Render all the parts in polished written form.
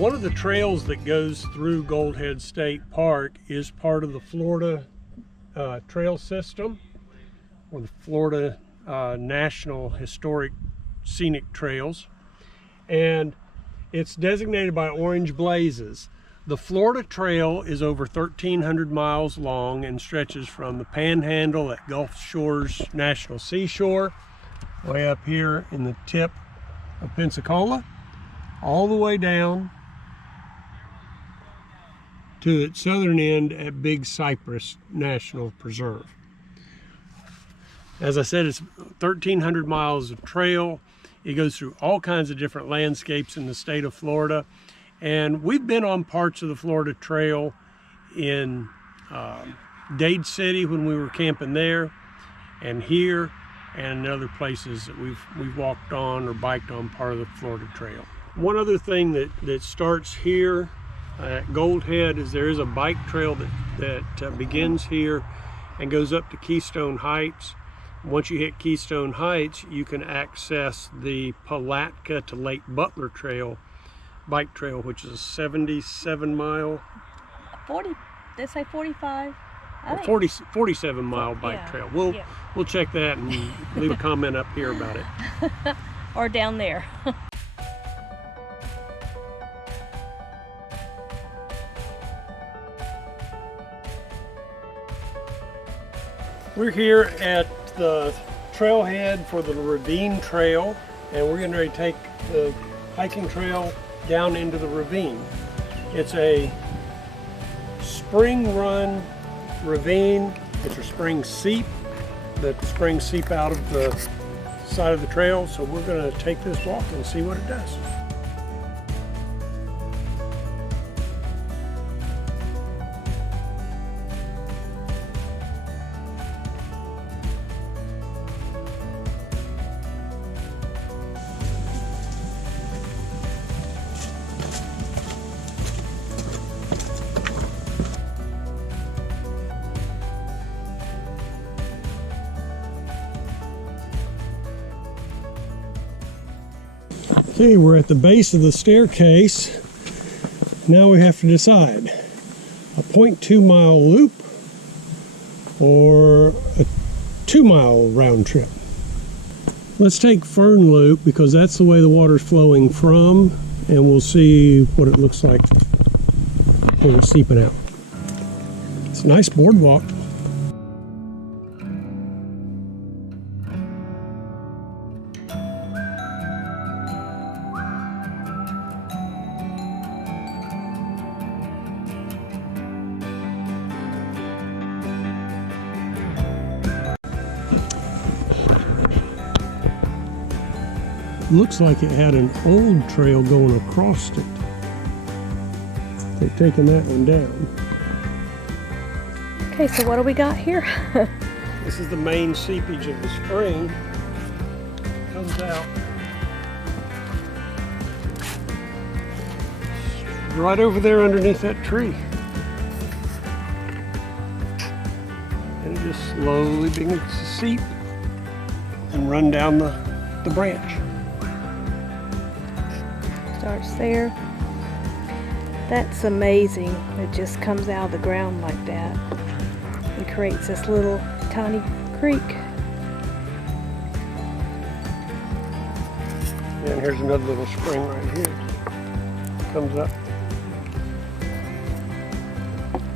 One of the trails that goes through Gold Head State Park is part of the Florida trail system, or the Florida National Historic Scenic Trails, and it's designated by orange blazes. The Florida Trail is over 1,300 miles long and stretches from the Panhandle at Gulf Shores National Seashore, way up here in the tip of Pensacola, all the way down to its southern end at Big Cypress National Preserve. As I said, it's 1,300 miles of trail. It goes through all kinds of different landscapes in the state of Florida. And we've been on parts of the Florida Trail in Dade City when we were camping there, and here, and other places that we've walked on or biked on part of the Florida Trail. One other thing that starts here at Gold Head is there is a bike trail that begins here and goes up to Keystone Heights. Once you hit Keystone Heights, you can access the Palatka to Lake Butler Trail, bike trail, which is a 77 mile. 40, they say 45. 47 mile bike trail. We'll check that and leave a comment up here about it. Or down there. We're here at the trailhead for the Ravine Trail, and we're getting ready to take the hiking trail down into the ravine. It's a spring run ravine. It's a spring seep. The springs seep out of the side of the trail, so we're going to take this walk and see what it does. Okay, we're at the base of the staircase. Now we have to decide a 0.2 mile loop or a 2 mile round trip. Let's take Fern Loop because that's the way the water's flowing from, and we'll see what it looks like when it's seeping out. It's a nice boardwalk. Looks like it had an old trail going across it. They've taken that one down. Okay, so what do we got here? This is the main seepage of the spring. Comes out right over there underneath that tree. And it just slowly begins to seep and run down the branch. Starts there. That's amazing. It just comes out of the ground like that and creates this little tiny creek. And here's another little spring right here. Comes up.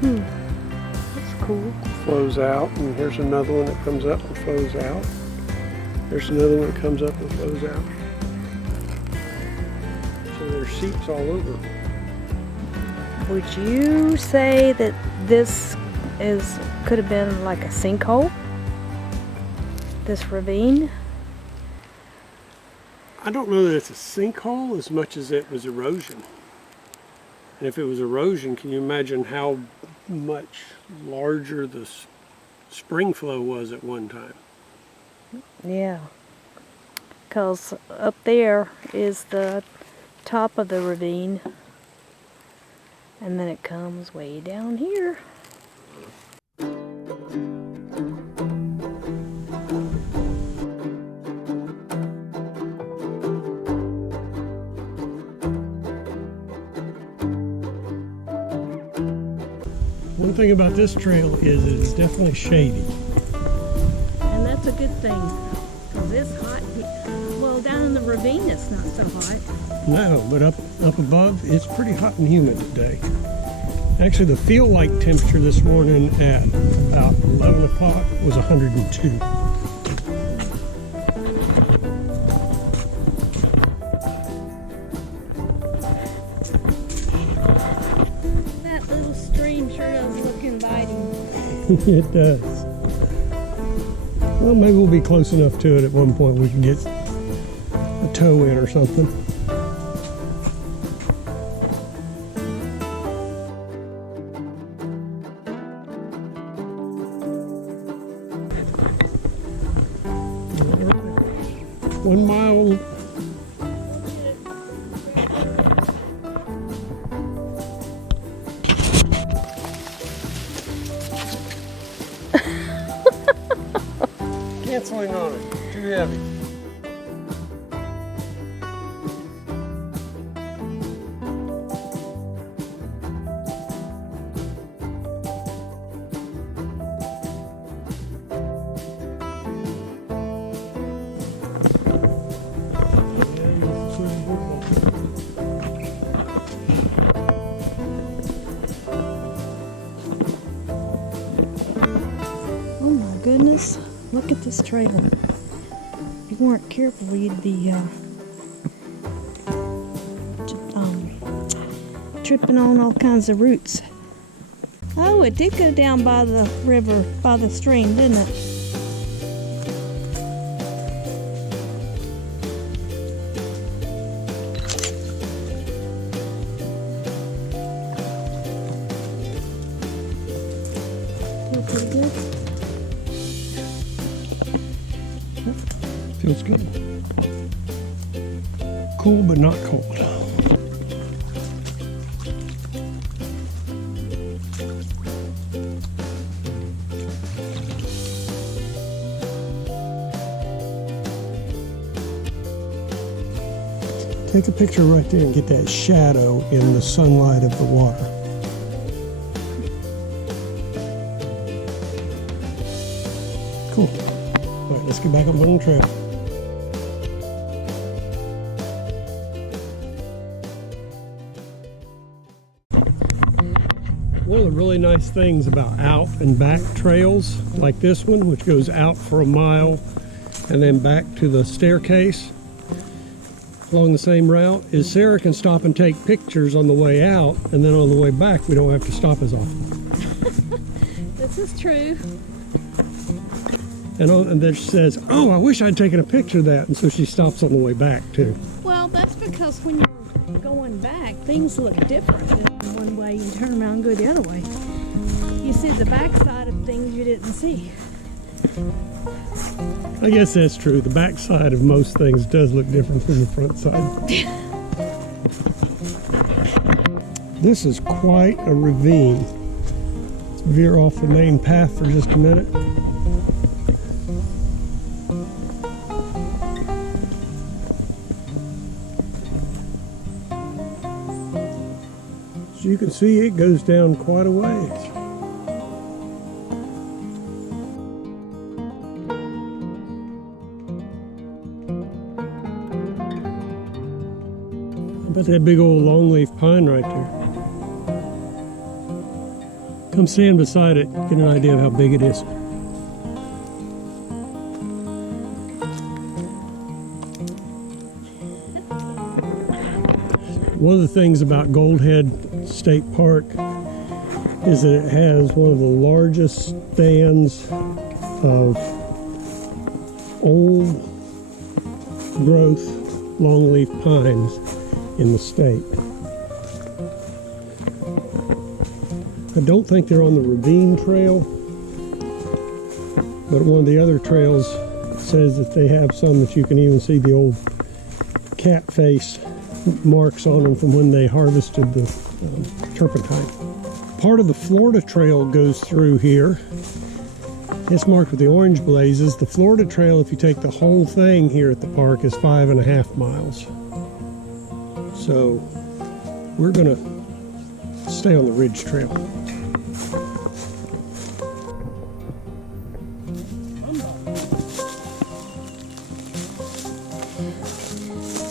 That's cool. Flows out, and here's another one that comes up and flows out. There's another one that comes up and flows out. There's seeps all over. Would you say that this could have been like a sinkhole? This ravine? I don't know that it's a sinkhole as much as it was erosion. And if it was erosion, can you imagine how much larger the spring flow was at one time? Yeah. Because up there is the top of the ravine, and then it comes way down here. One thing about this trail is it's definitely shady. And that's a good thing, because it's hot. Well, down in the ravine it's not so hot. No, but up above, it's pretty hot and humid today. Actually, the feel-like temperature this morning at about 11 o'clock was 102. That little stream sure does look inviting. It does. Well, maybe we'll be close enough to it at one point we can get a toe in or something. All right. 1 mile. Canceling on it, too heavy. Oh my goodness, look at this trail. If you weren't careful, you'd be tripping on all kinds of roots. Oh, it did go down by the river, by the stream, didn't it? Feel pretty good? Feels good. Cool, but not cold. Take a picture right there and get that shadow in the sunlight of the water. Cool. All right, let's get back up on the trail. One of the really nice things about out and back trails like this one, which goes out for a mile and then back to the staircase along the same route, is Sarah can stop and take pictures on the way out, and then on the way back we don't have to stop as often. This is true. And then she says, oh, I wish I'd taken a picture of that, and so she stops on the way back too. Well, that's because when you're going back, things look different than one way. You turn around and go the other way. You see the back side of things you didn't see. I guess that's true. The back side of most things does look different from the front side. This is quite a ravine. Let's veer off the main path for just a minute. As you can see, it goes down quite a ways. About that big old longleaf pine right there. Come stand beside it, get an idea of how big it is. One of the things about Goldhead State Park is that it has one of the largest stands of old growth longleaf pines in the state. I don't think they're on the Ravine Trail, but one of the other trails says that they have some that you can even see the old cat face marks on them from when they harvested the turpentine. Part of the Florida Trail goes through here. It's marked with the orange blazes. The Florida Trail, if you take the whole thing here at the park, is 5.5 miles. So we're gonna stay on the Ridge Trail.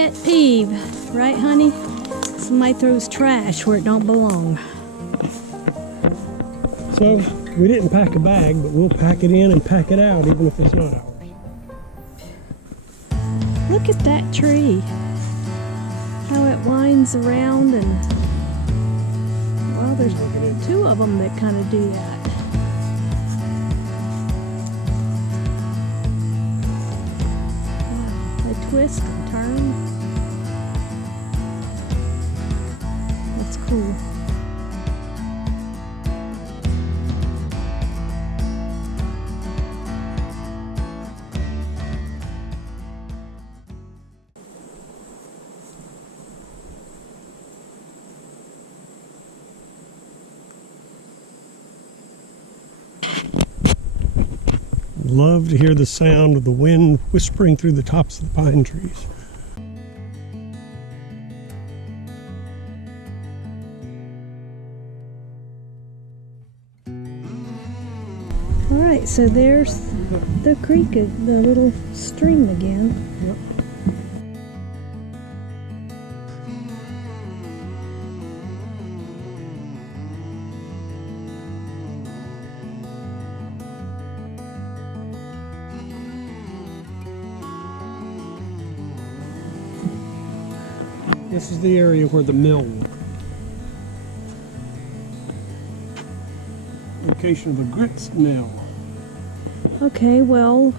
pet peeve, right, honey? Somebody throws trash where it don't belong. So we didn't pack a bag, but we'll pack it in and pack it out even if it's not ours. Look at that tree. How it winds around, and well, there's two of them that kind of do that. Wow, they twist and turn. That's cool. Love to hear the sound of the wind whispering through the tops of the pine trees. All right, so there's the creek, the little stream again. Yep. This is the area where the mill was. Location of the Grist mill. Okay, well,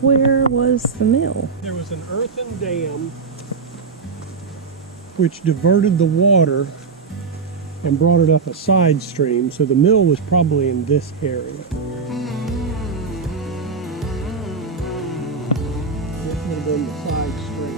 where was the mill? There was an earthen dam which diverted the water and brought it up a side stream, so the mill was probably in this area. This would have been the side stream.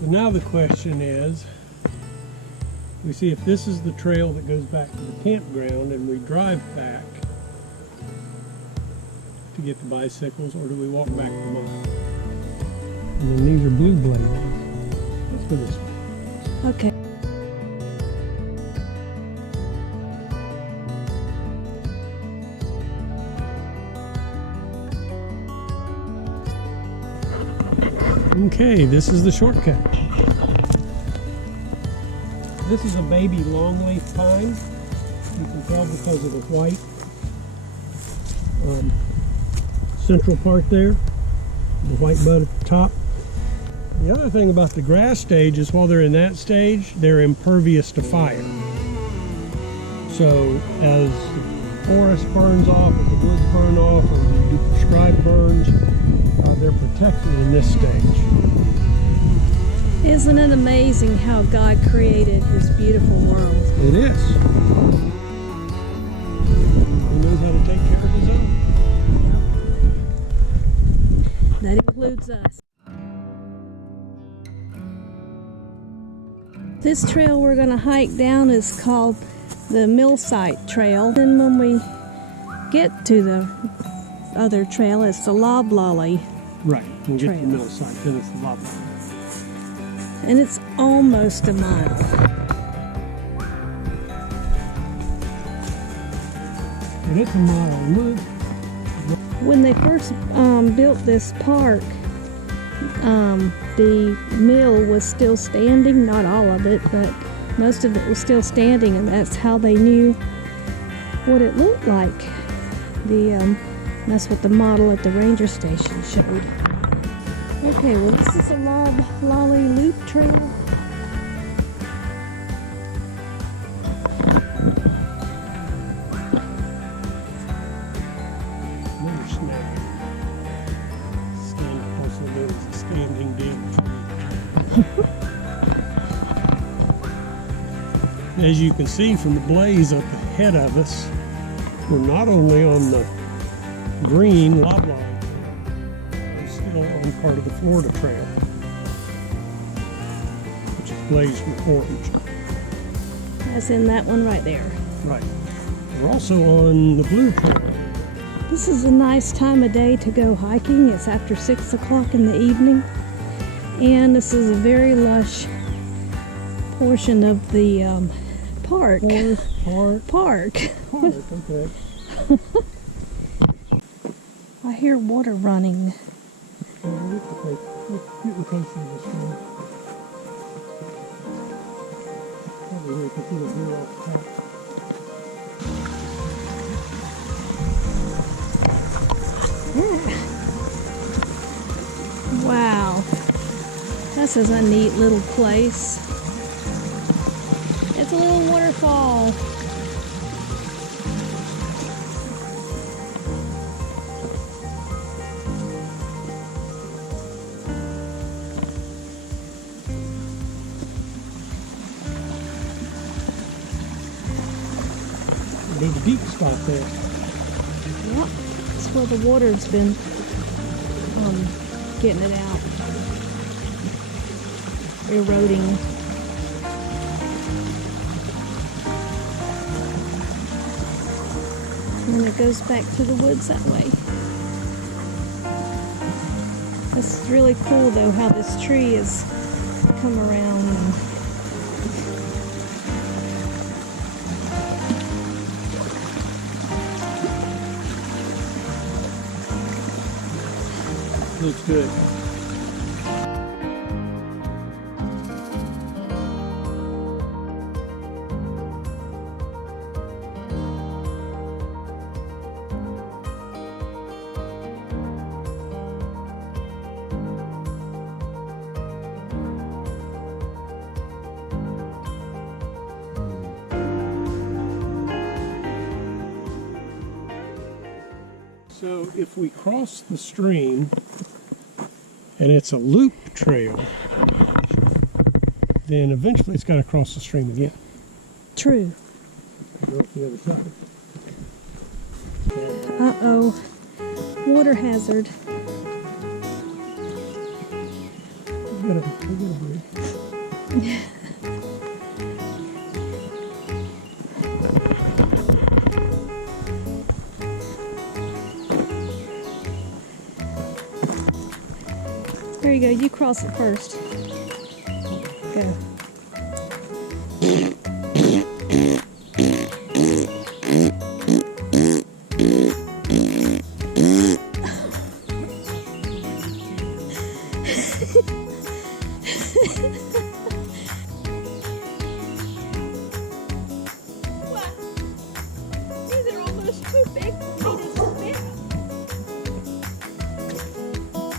So now the question is, we see if this is the trail that goes back to the campground and we drive back to get the bicycles, or do we walk back the mile? And then these are blue blades. Let's go this way. Okay. Okay, this is the shortcut. This is a baby longleaf pine. You can tell because of the white central part there, the white bud at the top. The other thing about the grass stage is while they're in that stage, they're impervious to fire. So as the forest burns off, as the woods burn off, or they do prescribed burns, they're protected in this stage. Isn't it amazing how God created his beautiful world? It is. He knows how to take care of his own. That includes us. This trail we're going to hike down is called the Mill Site Trail. Then when we get to the other trail, it's the Loblolly. Right, we'll get to the Trail. mill site, then it's the lava. And it's almost a mile. And it's a mile. Look. When they first built this park, the mill was still standing, not all of it, but most of it was still standing, and that's how they knew what it looked like. That's what the model at the ranger station showed. Okay, well this is a Loblolly Loop Trail. Another snag. Stand also known as a standing dead tree. As you can see from the blaze up ahead of us, we're not only on the green Loblolly, we're still on part of the Florida Trail, which is blazed with orange. As in that one right there. Right. We're also on the blue trail. This is a nice time of day to go hiking. It's after 6 o'clock in the evening, and this is a very lush portion of the park. Park. Okay. I hear water running. Wow, this is a neat little place. It's a little waterfall. There's a deep spot there. Yep, that's where the water's been getting it out, eroding. And then it goes back to the woods that way. This is really cool though, how this tree has come around and looks good. So if we cross the stream, and it's a loop trail, then eventually it's got to cross the stream again. true. Go up the other side. Uh-oh, water hazard. We've got a bridge. There you go, you cross it first. Go. These are almost too big for me to spit. Oh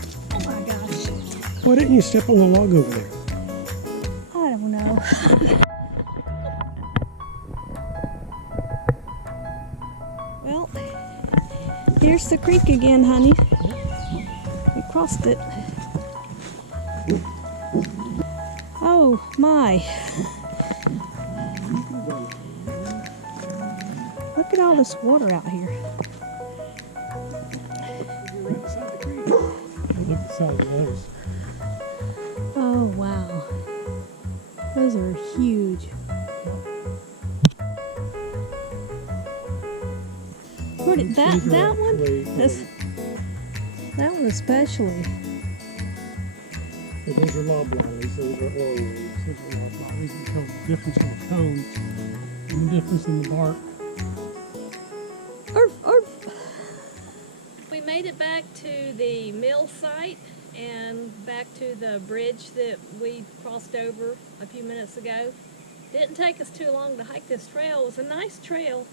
my gosh. Why didn't you step on the log over there? I don't know. Well, here's the creek again, honey. We crossed it. Oh my. Look at all this water out here. Look at the size of those. Oh wow. Those are huge. What did that one? That one especially. But those are loblollies, those are oil leaves. Those are loblollies. You can tell the difference in the cones and the difference in the bark. Arf, arf. We made it back to the mill site and back to the bridge that we crossed over a few minutes ago. Didn't take us too long to hike this trail. It was a nice trail.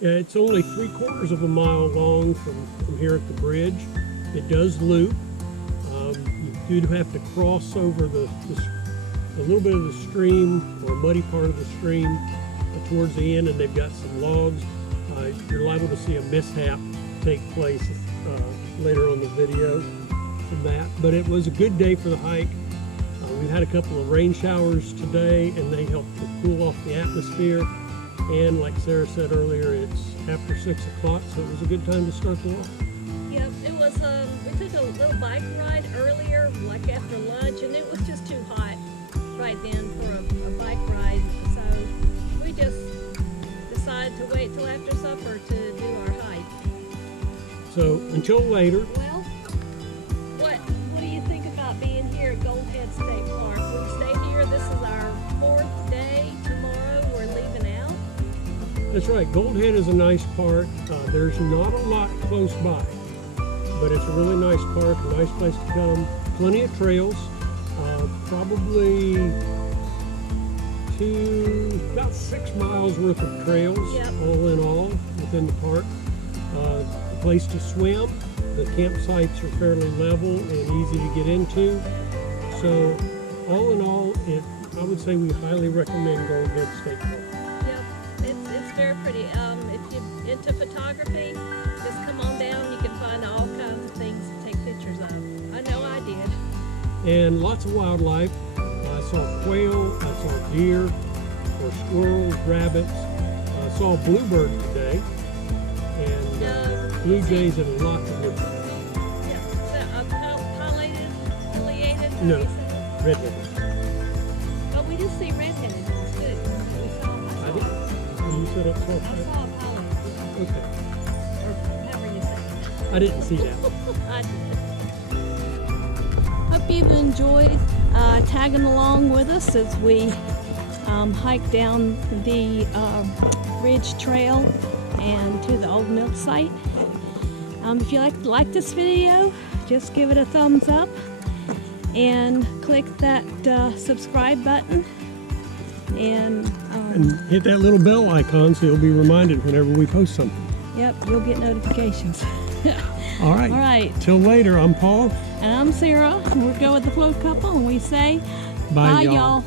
Yeah, it's only 3/4 of a mile long from here at the bridge. It does loop. You do have to cross over a little bit of the stream, or a muddy part of the stream, towards the end, and they've got some logs. You're liable to see a mishap take place later on the video from that. But it was a good day for the hike. We've had a couple of rain showers today, and they helped to cool off the atmosphere. And like Sarah said earlier, it's after 6 o'clock, so it was a good time to start the walk. Yep, it was, we took a little bike ride earlier, like after lunch, and it was just too hot right then for a bike ride. So we just decided to wait till after supper to do our hike. So until later. Well, what do you think about being here at Gold Head State Park? We stayed here. This is our 4th day. Tomorrow we're leaving out. That's right. Gold Head is a nice park. There's not a lot close by, but it's a really nice park, a nice place to come. Plenty of trails. Probably about 6 miles worth of trails, Yep. all in all, within the park. A place to swim. The campsites are fairly level and easy to get into. So, all in all, I would say we highly recommend Gold Head State Park. Yep, it's very pretty. If you're into photography, just come on down. You can find all kinds of things to take pictures of. I know I did. And lots of wildlife. I saw quail, I saw deer, or squirrels, rabbits. I saw a bluebird today, and blue jays and lots of woodpeckers. Yeah, pileated? No, redheaded. Oh, we did see redheaded ones too. I saw You said I saw a pileated. Okay. Or however you say it. I didn't see that. I did. Hope you've enjoyed tagging along with us as we hike down the Ridge Trail and to the old mill site. If you like this video, just give it a thumbs up and click that subscribe button and hit that little bell icon so you'll be reminded whenever we post something. yep, you'll get notifications. All right. All right. Till later, I'm Paul. And I'm Sarah. We're Go with the Flow couple, and we say Bye, bye y'all. y'all.